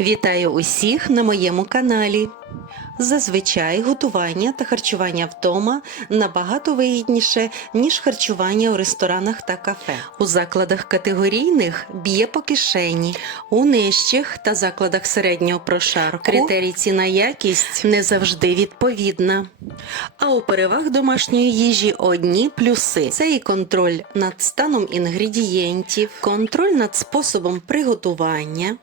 Вітаю усіх на моєму каналі. Зазвичай готування та харчування вдома набагато вигідніше, ніж харчування у ресторанах та кафе. У закладах категорійних б'є по кишені, у нижчих та закладах середнього прошарку критерій ціна якість не завжди відповідна. А у переваг домашньої їжі одні плюси: це і контроль над станом інгредієнтів, контроль над способом приготування.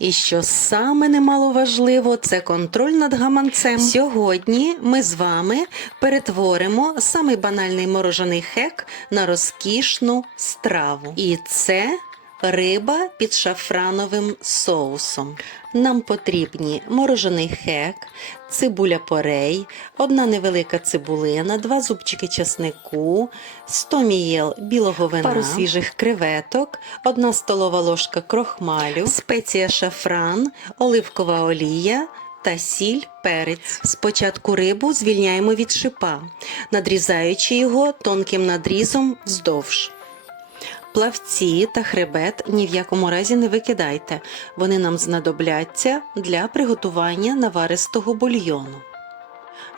І що саме немаловажливо, це контроль над гаманцем. Сьогодні ми з вами перетворимо самий банальний морожений хек на розкішну страву. І це риба під шафрановим соусом. Нам потрібні морожений хек, цибуля порей, одна невелика цибулина, два зубчики часнику, 100 мл білого вина, пару свіжих креветок, одна столова ложка крохмалю, спеція шафран, оливкова олія. Та сіль, перець. Спочатку рибу звільняємо від шипа, надрізаючи його тонким надрізом вздовж. Плавці та хребет ні в якому разі не викидайте. Вони нам знадобляться для приготування наваристого бульйону.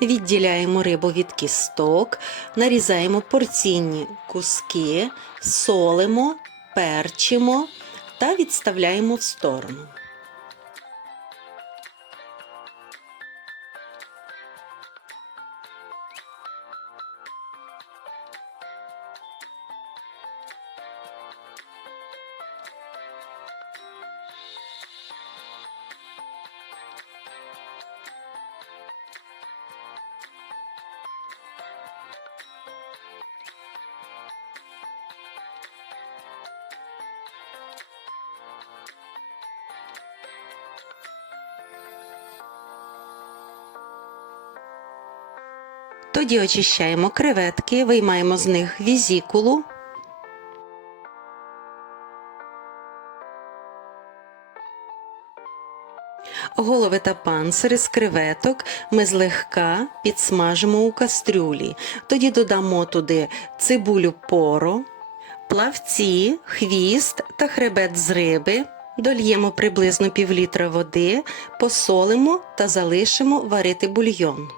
Відділяємо рибу від кісток, нарізаємо порційні куски, солимо, перчимо та відставляємо в сторону. Тоді очищаємо креветки, виймаємо з них візікулу. Голови та панцири з креветок ми злегка підсмажимо у кастрюлі. Тоді додамо туди цибулю поро, плавці, хвіст та хребет з риби. Дольємо приблизно півлітра води, посолимо та залишимо варити бульйон.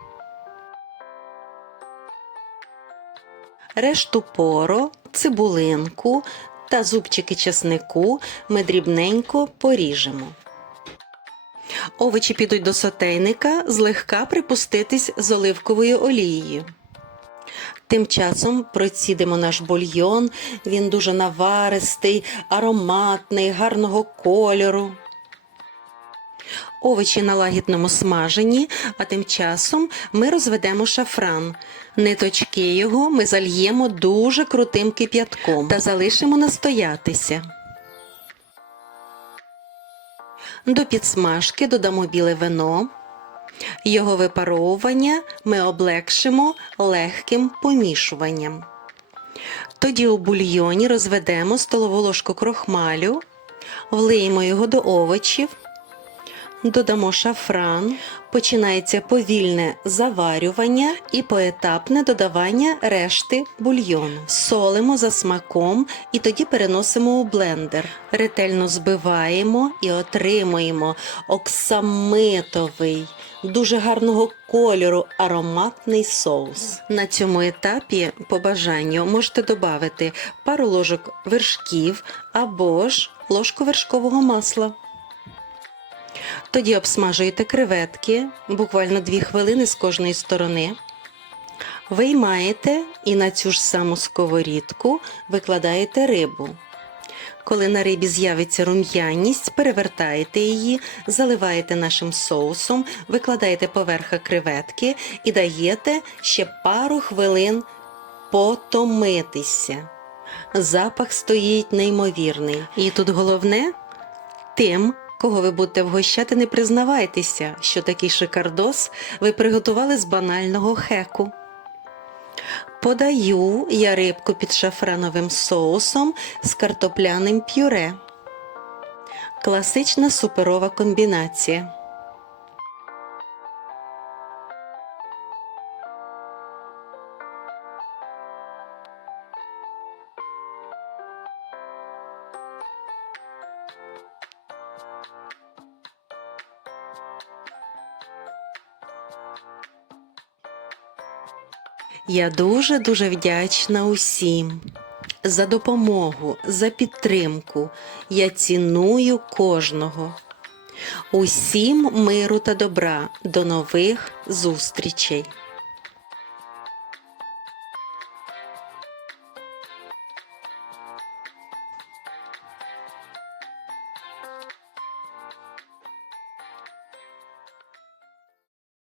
Решту поро, цибулинку та зубчики чеснику ми дрібненько поріжемо. Овочі підуть до сотейника злегка припуститись з оливковою олією. Тим часом процідимо наш бульйон, він дуже наваристий, ароматний, гарного кольору. Овочі на лагідному смаженні, а тим часом ми розведемо шафран. Ниточки його ми зальємо дуже крутим кип'ятком та залишимо настоятися. До підсмажки додамо біле вино. Його випаровування ми облегшимо легким помішуванням. Тоді у бульйоні розведемо столову ложку крохмалю, влиємо його до овочів, додамо шафран, починається повільне заварювання і поетапне додавання решти бульйону. Солимо за смаком і тоді переносимо у блендер. Ретельно збиваємо і отримуємо оксамитовий, дуже гарного кольору ароматний соус. На цьому етапі, по бажанню, можете додати пару ложок вершків або ж ложку вершкового масла. Тоді обсмажуєте креветки, буквально 2 хвилини з кожної сторони. Виймаєте і на цю ж саму сковорідку викладаєте рибу. Коли на рибі з'явиться рум'яність, перевертаєте її, заливаєте нашим соусом, викладаєте поверха креветки і даєте ще пару хвилин потомитися. Запах стоїть неймовірний. І тут головне тим, Кого ви будете вгощати, не признавайтеся, що такий шикардос ви приготували з банального хеку. Подаю я рибку під шафрановим соусом з картопляним пюре. Класична суперова комбінація. Я дуже дуже вдячна усім за допомогу, за підтримку. Я ціную кожного. Усім миру та добра. До нових зустрічей!